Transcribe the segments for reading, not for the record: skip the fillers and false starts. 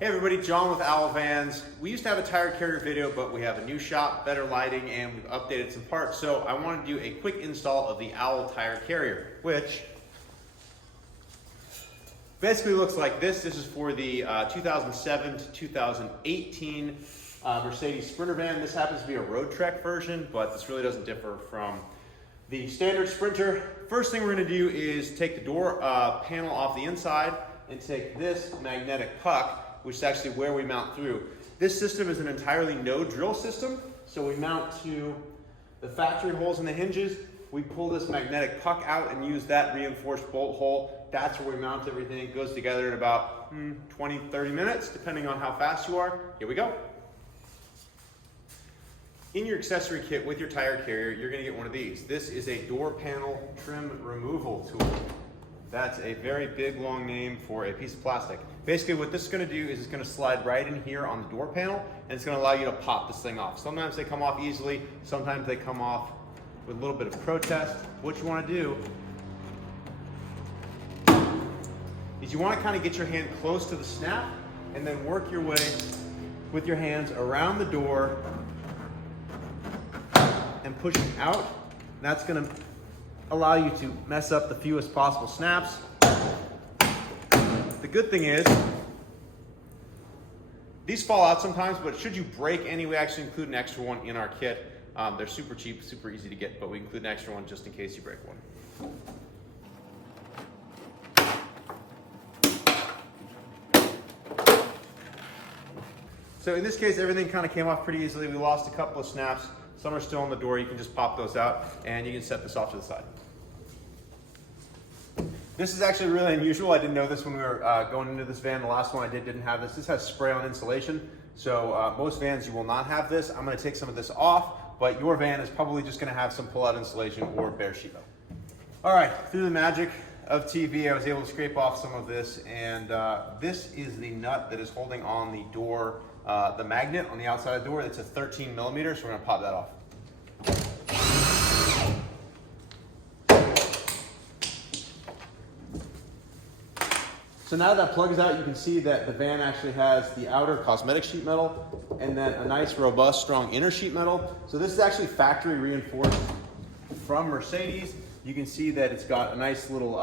Hey everybody, John with Owl Vans. We used to have a tire carrier video, but we have a new shop, better lighting, and we've updated some parts. So I wanted to do a quick install of the Owl tire carrier, which basically looks like this. This is for the 2007 to 2018 Mercedes Sprinter van. This happens to be a road trek version, but this really doesn't differ from the standard Sprinter. First thing we're gonna do is take the door panel off the inside and take this magnetic puck, which is actually where we mount through. This system is an entirely no drill system, so we mount to the factory holes in the hinges. We pull this magnetic puck out and use that reinforced bolt hole. That's where we mount everything. It goes together in about 20, 30 minutes, depending on how fast you are. Here we go. In your accessory kit with your tire carrier, you're gonna get one of these. This is a door panel trim removal tool. That's a very big, long name for a piece of plastic. Basically what this is gonna do is it's gonna slide right in here on the door panel, and it's gonna allow you to pop this thing off. Sometimes they come off easily, sometimes they come off with a little bit of protest. What you wanna do is you wanna kinda get your hand close to the snap, and then work your way with your hands around the door and push it out. That's gonna allow you to mess up the fewest possible snaps. The good thing is, these fall out sometimes, but should you break any, we actually include an extra one in our kit. They're super cheap, super easy to get, but we include an extra one just in case you break one. So in this case, everything kind of came off pretty easily. We lost a couple of snaps. Some are still on the door. You can just pop those out and you can set this off to the side. This is actually really unusual. I didn't know this when we were going into this van. The last one I didn't have this. This has spray-on insulation. So most vans, you will not have this. I'm gonna take some of this off, but your van is probably just gonna have some pull-out insulation or bare sheet metal. All right, through the magic of TV, I was able to scrape off some of this, and this is the nut that is holding on the door, the magnet on the outside of the door. It's a 13 millimeter, so we're gonna pop that off. So now that plug is out, you can see that the van actually has the outer cosmetic sheet metal and then a nice, robust, strong inner sheet metal. So this is actually factory reinforced from Mercedes. You can see that it's got a nice little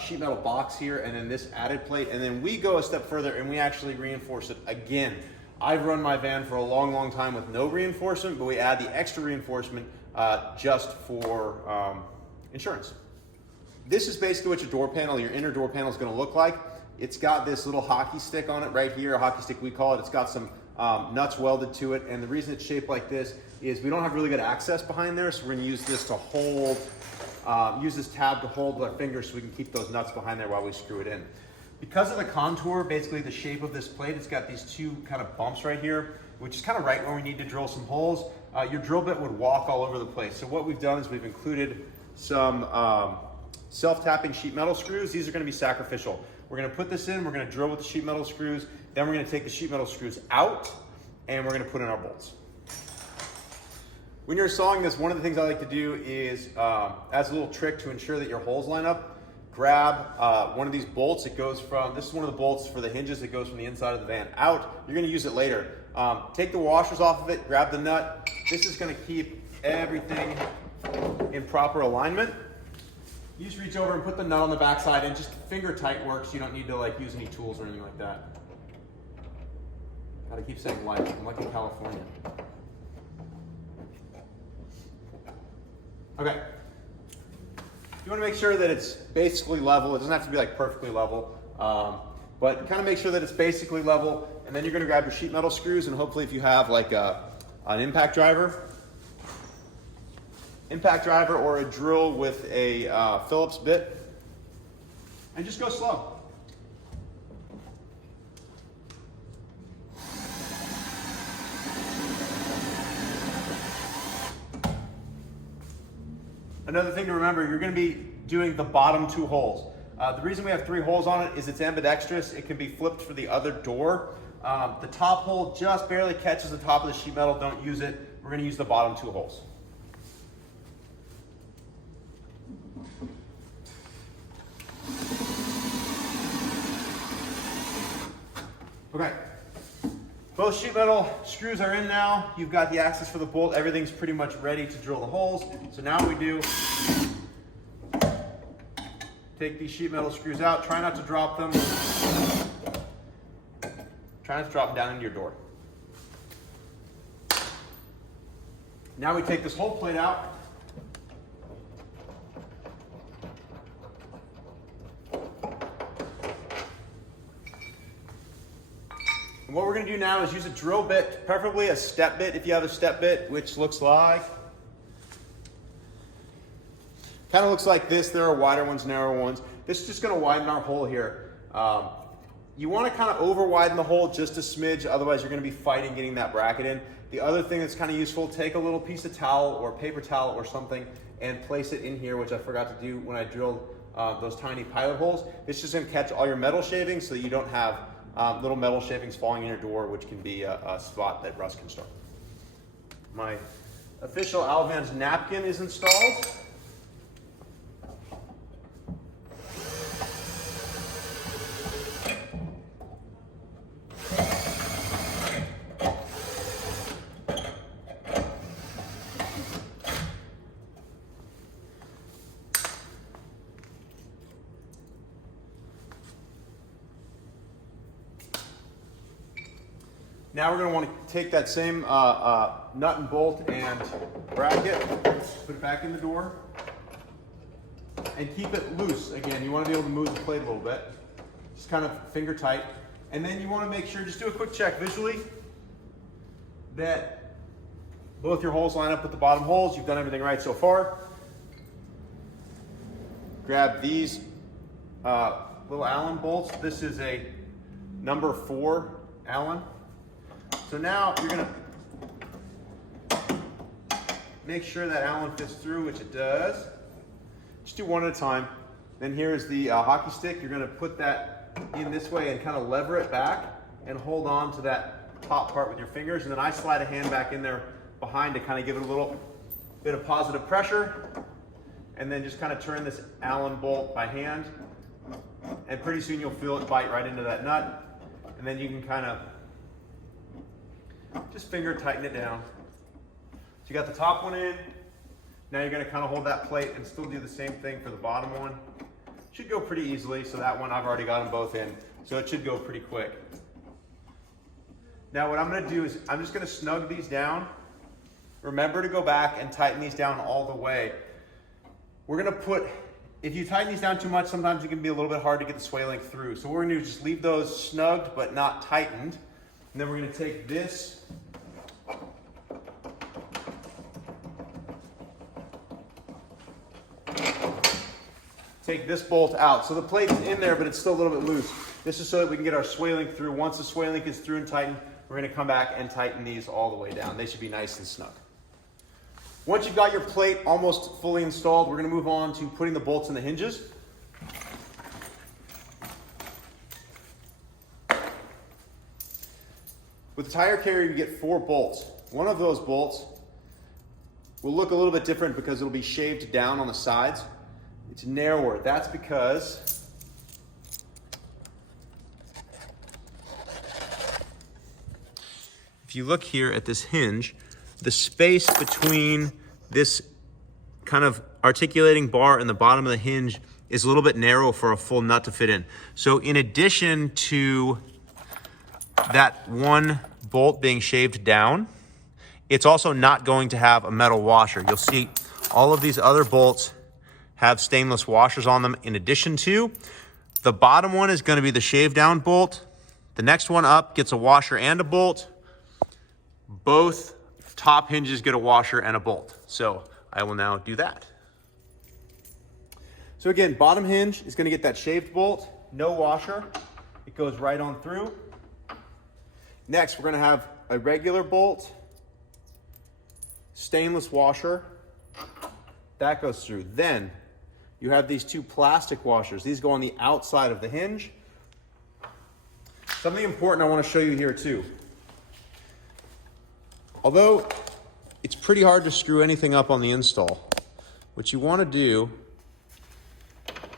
sheet metal box here and then this added plate. And then we go a step further and we actually reinforce it again. I've run my van for a long, long time with no reinforcement, but we add the extra reinforcement just for insurance. This is basically what your door panel, your inner door panel is going to look like. It's got this little hockey stick on it right here, a hockey stick we call it. It's got some nuts welded to it, and the reason it's shaped like this is we don't have really good access behind there, so we're going to use this to hold, use this tab to hold our fingers so we can keep those nuts behind there while we screw it in. Because of the contour, basically the shape of this plate, it's got these two kind of bumps right here, which is kind of right where we need to drill some holes. Your drill bit would walk all over the place. So what we've done is we've included some self-tapping sheet metal screws. These are going to be sacrificial. We're going to put this in, we're going to drill with the sheet metal screws, then we're going to take the sheet metal screws out, and we're going to put in our bolts. When you're sawing this, one of the things I like to do is, as a little trick to ensure that your holes line up, grab one of these bolts. It goes from, this is one of the bolts for the hinges that goes from the inside of the van out. You're going to use it later. Take the washers off of it, grab the nut. This is going to keep everything in proper alignment. You just reach over and put the nut on the backside, and just finger tight works. You don't need to like use any tools or anything like that. Gotta keep saying like, I'm like in California. Okay. You wanna make sure that it's basically level. It doesn't have to be like perfectly level, but kind of make sure that it's basically level. And then you're gonna grab your sheet metal screws, and hopefully if you have like an impact driver or a drill with a Phillips bit, and just go slow. Another thing to remember, you're going to be doing the bottom two holes. The reason we have 3 holes on it is it's ambidextrous. It can be flipped for the other door. The top hole just barely catches the top of the sheet metal. Don't use it. We're going to use the bottom 2 holes. Okay. Both sheet metal screws are in now. You've got the access for the bolt. Everything's pretty much ready to drill the holes. So now what we do, take these sheet metal screws out. Try not to drop them. Try not to drop them down into your door. Now we take this whole plate out. And what we're going to do now is use a drill bit, preferably a step bit if you have a step bit, which looks like, kind of looks like this. There are wider ones, narrower ones. This is just going to widen our hole here. You want to kind of over widen the hole just a smidge, otherwise you're going to be fighting getting that bracket in. The other thing that's kind of useful, take a little piece of towel or paper towel or something and place it in here, which I forgot to do when I drilled those tiny pilot holes. It's just going to catch all your metal shavings so that you don't have little metal shavings falling in your door, which can be a spot that rust can start. My official Alvan's napkin is installed. Now we're going to want to take that same nut and bolt and bracket, put it back in the door, and keep it loose. Again, you want to be able to move the plate a little bit, just kind of finger tight. And then you want to make sure, just do a quick check visually, that both your holes line up with the bottom holes. You've done everything right so far. Grab these little Allen bolts. This is a number 4 Allen. So now you're going to make sure that Allen fits through, which it does. Just do one at a time. Then here's the hockey stick. You're going to put that in this way and kind of lever it back and hold on to that top part with your fingers. And then I slide a hand back in there behind to kind of give it a little bit of positive pressure. And then just kind of turn this Allen bolt by hand. And pretty soon you'll feel it bite right into that nut. And then you can kind of just finger tighten it down. So you got the top one in. Now you're going to kind of hold that plate and still do the same thing for the bottom one. Should go pretty easily. So that one I've already got them both in. So it should go pretty quick. Now what I'm going to do is I'm just going to snug these down. Remember to go back and tighten these down all the way. We're going to put, if you tighten these down too much, sometimes it can be a little bit hard to get the sway link through. So what we're going to do is just leave those snugged but not tightened. And then we're going to take this bolt out. So the plate's in there, but it's still a little bit loose. This is so that we can get our sway link through. Once the sway link is through and tightened, we're going to come back and tighten these all the way down. They should be nice and snug. Once you've got your plate almost fully installed, we're going to move on to putting the bolts in the hinges. With the tire carrier, you get 4 bolts. One of those bolts will look a little bit different because it'll be shaved down on the sides. It's narrower. That's because if you look here at this hinge, the space between this kind of articulating bar and the bottom of the hinge is a little bit narrow for a full nut to fit in. So in addition to that one bolt being shaved down, it's also not going to have a metal washer. You'll see all of these other bolts have stainless washers on them. In addition to, the bottom one is going to be the shaved down bolt. The next one up gets a washer and a bolt. Both top hinges get a washer and a bolt. So I will now do that. So again, bottom hinge is going to get that shaved bolt, no washer. It goes right on through. Next, we're going to have a regular bolt, stainless washer. That goes through. Then you have these 2 plastic washers. These go on the outside of the hinge. Something important I want to show you here too. Although it's pretty hard to screw anything up on the install, what you want to do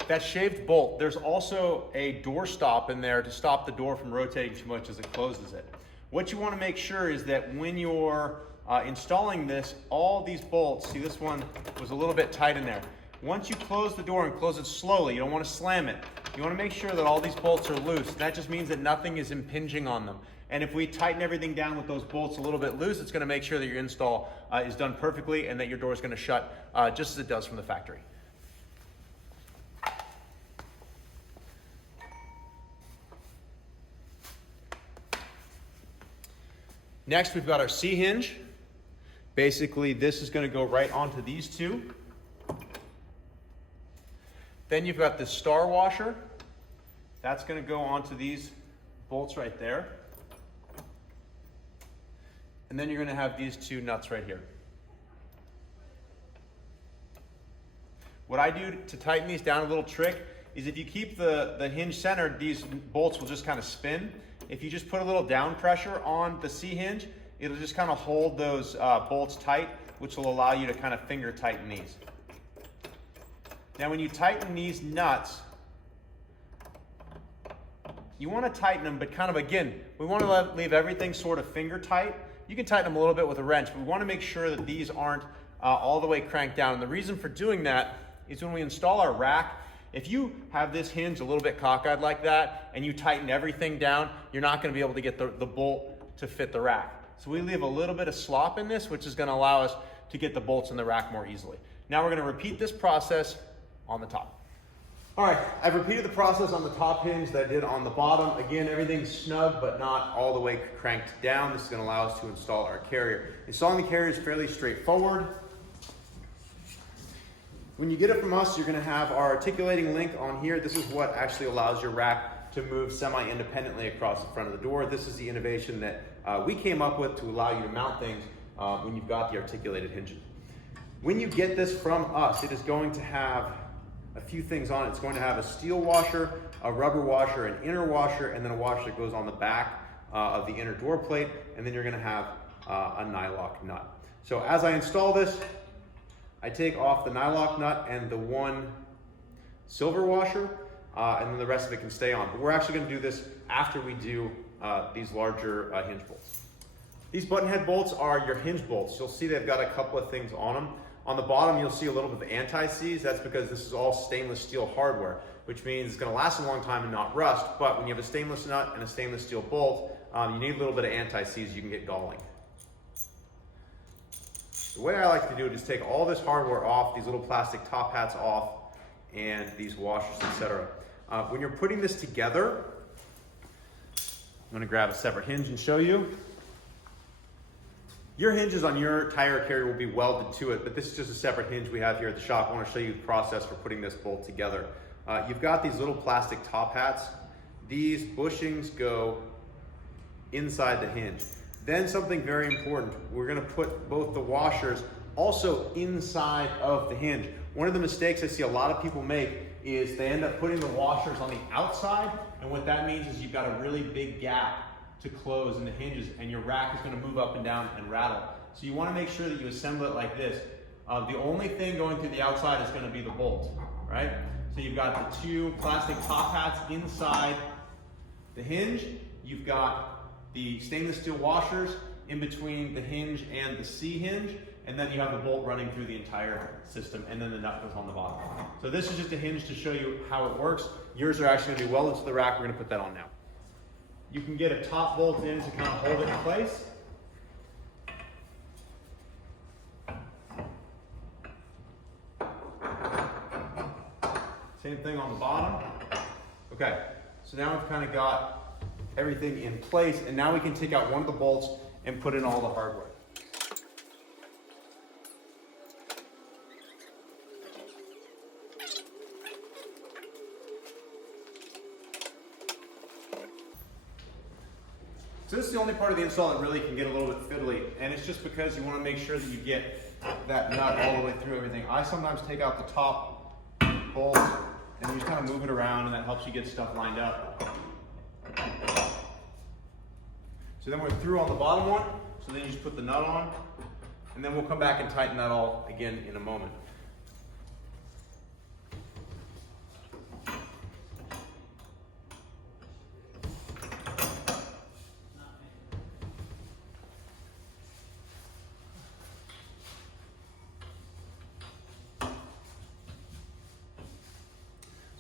that shaved bolt, there's also a door stop in there to stop the door from rotating too much as it closes it. What you want to make sure is that when you're installing this, all these bolts, see this one was a little bit tight in there. Once you close the door and close it slowly, you don't want to slam it. You want to make sure that all these bolts are loose. That just means that nothing is impinging on them. And if we tighten everything down with those bolts a little bit loose, it's going to make sure that your install is done perfectly and that your door is going to shut just as it does from the factory. Next, we've got our C-hinge. Basically, this is going to go right onto these two. Then you've got this star washer. That's going to go onto these bolts right there. And then you're going to have these two nuts right here. What I do to tighten these down, a little trick, is if you keep the hinge centered, these bolts will just kind of spin. If you just put a little down pressure on the C-hinge, it'll just kind of hold those bolts tight, which will allow you to kind of finger tighten these. Now when you tighten these nuts, you want to tighten them, but kind of, again, we want to leave everything sort of finger tight. You can tighten them a little bit with a wrench, but we want to make sure that these aren't all the way cranked down. And the reason for doing that is when we install our rack, if you have this hinge a little bit cockeyed like that and you tighten everything down, you're not going to be able to get the bolt to fit the rack. So we leave a little bit of slop in this, which is going to allow us to get the bolts in the rack more easily. Now we're going to repeat this process on the top. All right, I've repeated the process on the top hinge that I did on the bottom. Again, everything's snug, but not all the way cranked down. This is going to allow us to install our carrier. Installing the carrier is fairly straightforward. When you get it from us, you're going to have our articulating link on here. This is what actually allows your rack to move semi-independently across the front of the door. This is the innovation that we came up with to allow you to mount things when you've got the articulated hinges. When you get this from us, it is going to have a few things on it. It's going to have a steel washer, a rubber washer, an inner washer, and then a washer that goes on the back of the inner door plate, and then you're going to have a nylock nut. So as I install this, I take off the nylock nut and the one silver washer, and then the rest of it can stay on. But we're actually going to do this after we do these larger hinge bolts. These button head bolts are your hinge bolts. You'll see they've got a couple of things on them. On the bottom, you'll see a little bit of anti-seize. That's because this is all stainless steel hardware, which means it's going to last a long time and not rust. But when you have a stainless nut and a stainless steel bolt, you need a little bit of anti-seize. You can get galling. The way I like to do it is take all this hardware off, these little plastic top hats off, and these washers, etc. When you're putting this together, I'm going to grab a separate hinge and show you. Your hinges on your tire carrier will be welded to it, but this is just a separate hinge we have here at the shop. I want to show you the process for putting this bolt together. You've got these little plastic top hats. These bushings go inside the hinge. Then something very important, we're going to put both the washers also inside of the hinge. One of the mistakes I see a lot of people make is they end up putting the washers on the outside, and what that means is you've got a really big gap to close in the hinges, and your rack is going to move up and down and rattle. So you want to make sure that you assemble it like this. The only thing going through the outside is going to be the bolt, right? So you've got the two plastic top hats inside the hinge. You've got the stainless steel washers in between the hinge and the C-hinge, and then you have the bolt running through the entire system, and then the nut goes on the bottom. So this is just a hinge to show you how it works. Yours are actually going to be welded to the rack. We're going to put that on now. You can get a top bolt in to kind of hold it in place. Same thing on the bottom. Okay, so now we've kind of got everything in place, and now we can take out one of the bolts and put in all the hardware. So this is the only part of the install that really can get a little bit fiddly, and it's just because you want to make sure that you get that nut all the way through everything. I sometimes take out the top bolt and you just kind of move it around, and that helps you get stuff lined up. So then we're through on the bottom one, so then you just put the nut on, and then we'll come back and tighten that all again in a moment.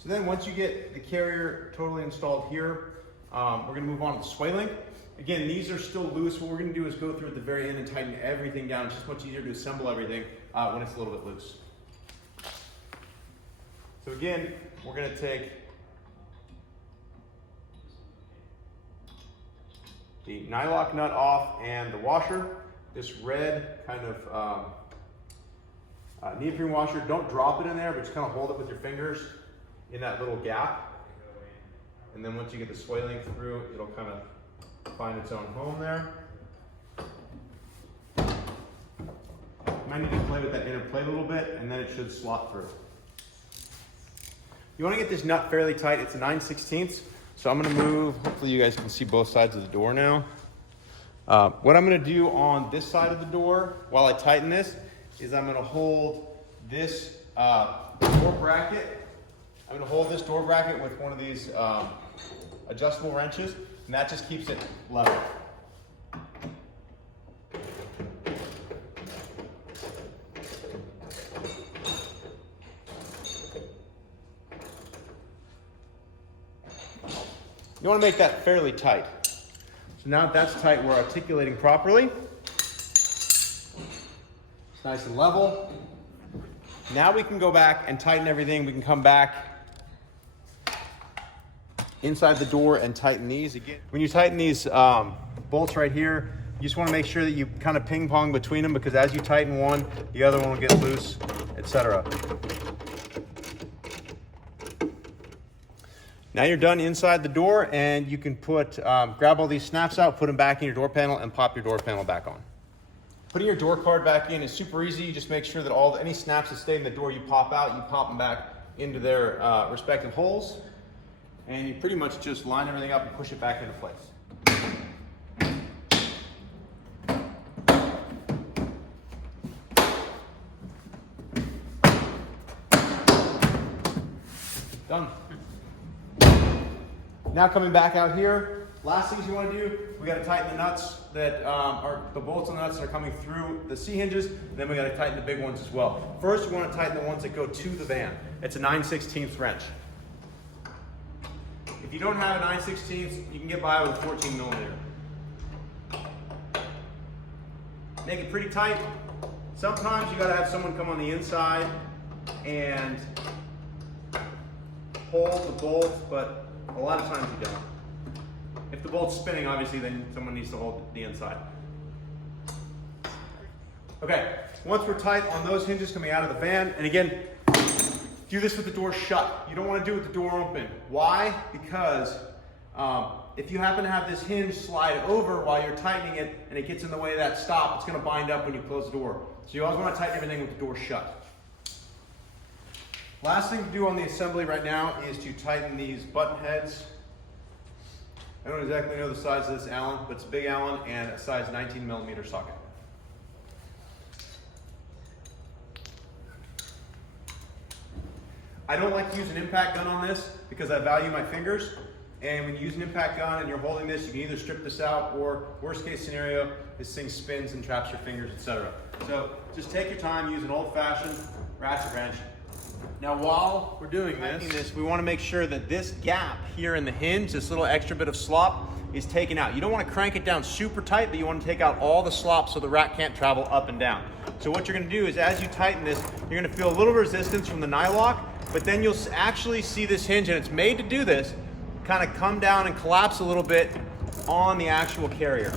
So then once you get the carrier totally installed here, we're gonna move on to the sway link. Again, these are still loose. What we're gonna do is go through at the very end and tighten everything down. It's just much easier to assemble everything when it's a little bit loose. So again, we're gonna take the nylock nut off and the washer. This red kind of neoprene washer, don't drop it in there, but just kind of hold it with your fingers in that little gap. And then once you get the sway link through, it'll kind of find its own home there. You might need to play with that inner plate a little bit, and then it should slot through. You want to get this nut fairly tight. It's a 9/16, so I'm going to move. Hopefully you guys can see both sides of the door now. What I'm going to do on this side of the door while I tighten this is I'm going to hold this door bracket. I'm going to hold this door bracket with one of these adjustable wrenches, and that just keeps it level. You want to make that fairly tight. So now that that's tight, we're articulating properly. It's nice and level. Now we can go back and tighten everything. We can come back inside the door and tighten these again. When you tighten these bolts right here, you just want to make sure that you kind of ping pong between them, because as you tighten one, the other one will get loose, etc. Now you're done inside the door, and you can put, grab all these snaps out, put them back in your door panel, and pop your door panel back on. Putting your door card back in is super easy. You just make sure that any snaps that stay in the door you pop out, you pop them back into their respective holes. And you pretty much just line everything up and push it back into place. Done. Now coming back out here, last things you want to do, we got to tighten the nuts that are the bolts and nuts that are coming through the C hinges. Then we got to tighten the big ones as well. First, we want to tighten the ones that go to the van. It's a 9/16 wrench. If you don't have a 9/16, you can get by with a 14 millimeter. Make it pretty tight. Sometimes you got to have someone come on the inside and hold the bolt, but a lot of times you don't. If the bolt's spinning, obviously, then someone needs to hold the inside. Okay, once we're tight on those hinges coming out of the van, and again, do this with the door shut. You don't want to do it with the door open. Why? Because if you happen to have this hinge slide over while you're tightening it and it gets in the way of that stop, it's going to bind up when you close the door. So you always want to tighten everything with the door shut. Last thing to do on the assembly right now is to tighten these button heads. I don't exactly know the size of this Allen, but it's a big Allen and a size 19 millimeter socket. I don't like to use an impact gun on this because I value my fingers. And when you use an impact gun and you're holding this, you can either strip this out, or worst case scenario, this thing spins and traps your fingers, etc. So just take your time, use an old-fashioned ratchet wrench. Now while we're doing this, we want to make sure that this gap here in the hinge, this little extra bit of slop, is taken out. You don't want to crank it down super tight, but you want to take out all the slop so the rat can't travel up and down. So what you're going to do is, as you tighten this, you're going to feel a little resistance from the nylock, but then you'll actually see this hinge, and it's made to do this, kind of come down and collapse a little bit on the actual carrier.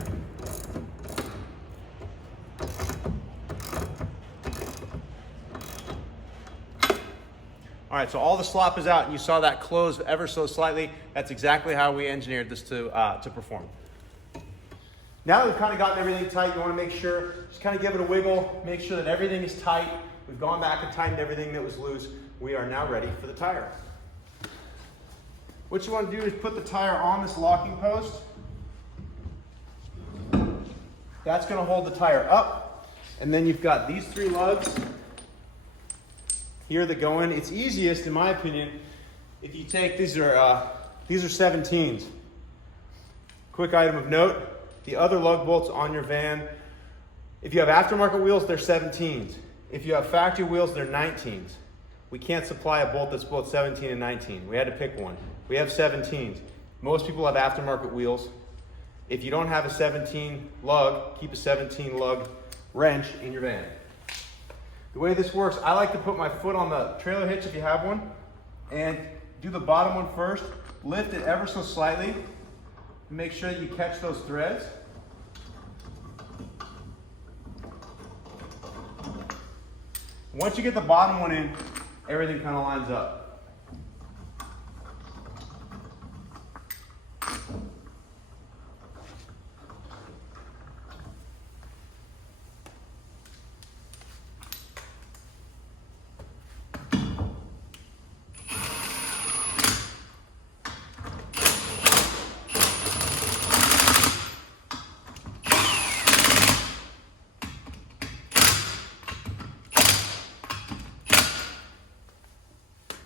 All right, so all the slop is out, and you saw that close ever so slightly. That's exactly how we engineered this to perform. Now that we've kind of gotten everything tight, you want to make sure, just kind of give it a wiggle, make sure that everything is tight. We've gone back and tightened everything that was loose. We are now ready for the tire. What you want to do is put the tire on this locking post. That's going to hold the tire up. And then you've got these three lugs here that go in. It's easiest, in my opinion, if you take, these are 17s. Quick item of note, the other lug bolts on your van, if you have aftermarket wheels, they're 17s. If you have factory wheels, they're 19s. we can't supply a bolt that's both 17 and 19. We had to pick one. We have 17s. Most people have aftermarket wheels. If you don't have a 17 lug, keep a 17 lug wrench in your van. The way this works, I like to put my foot on the trailer hitch if you have one, and do the bottom one first, lift it ever so slightly, make sure that you catch those threads. Once you get the bottom one in, everything kind of lines up.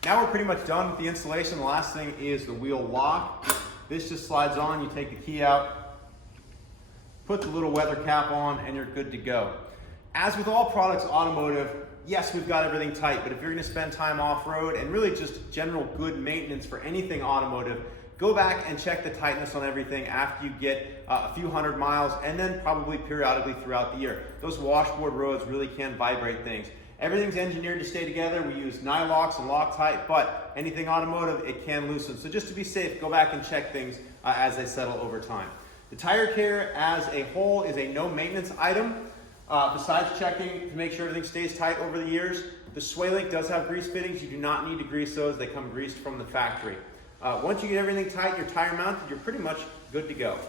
Now we're pretty much done with the installation. The last thing is the wheel lock. This just slides on, you take the key out, put the little weather cap on, and you're good to go. As with all products automotive, yes, we've got everything tight, but if you're gonna spend time off-road and really just general good maintenance for anything automotive, go back and check the tightness on everything after you get a few hundred miles, and then probably periodically throughout the year. Those washboard roads really can vibrate things. Everything's engineered to stay together. We use Nylox and Loctite, but anything automotive, it can loosen. So just to be safe, go back and check things as they settle over time. The tire care as a whole is a no maintenance item. Besides checking to make sure everything stays tight over the years, the sway link does have grease fittings. You do not need to grease those. They come greased from the factory. Once you get everything tight, your tire mounted, you're pretty much good to go.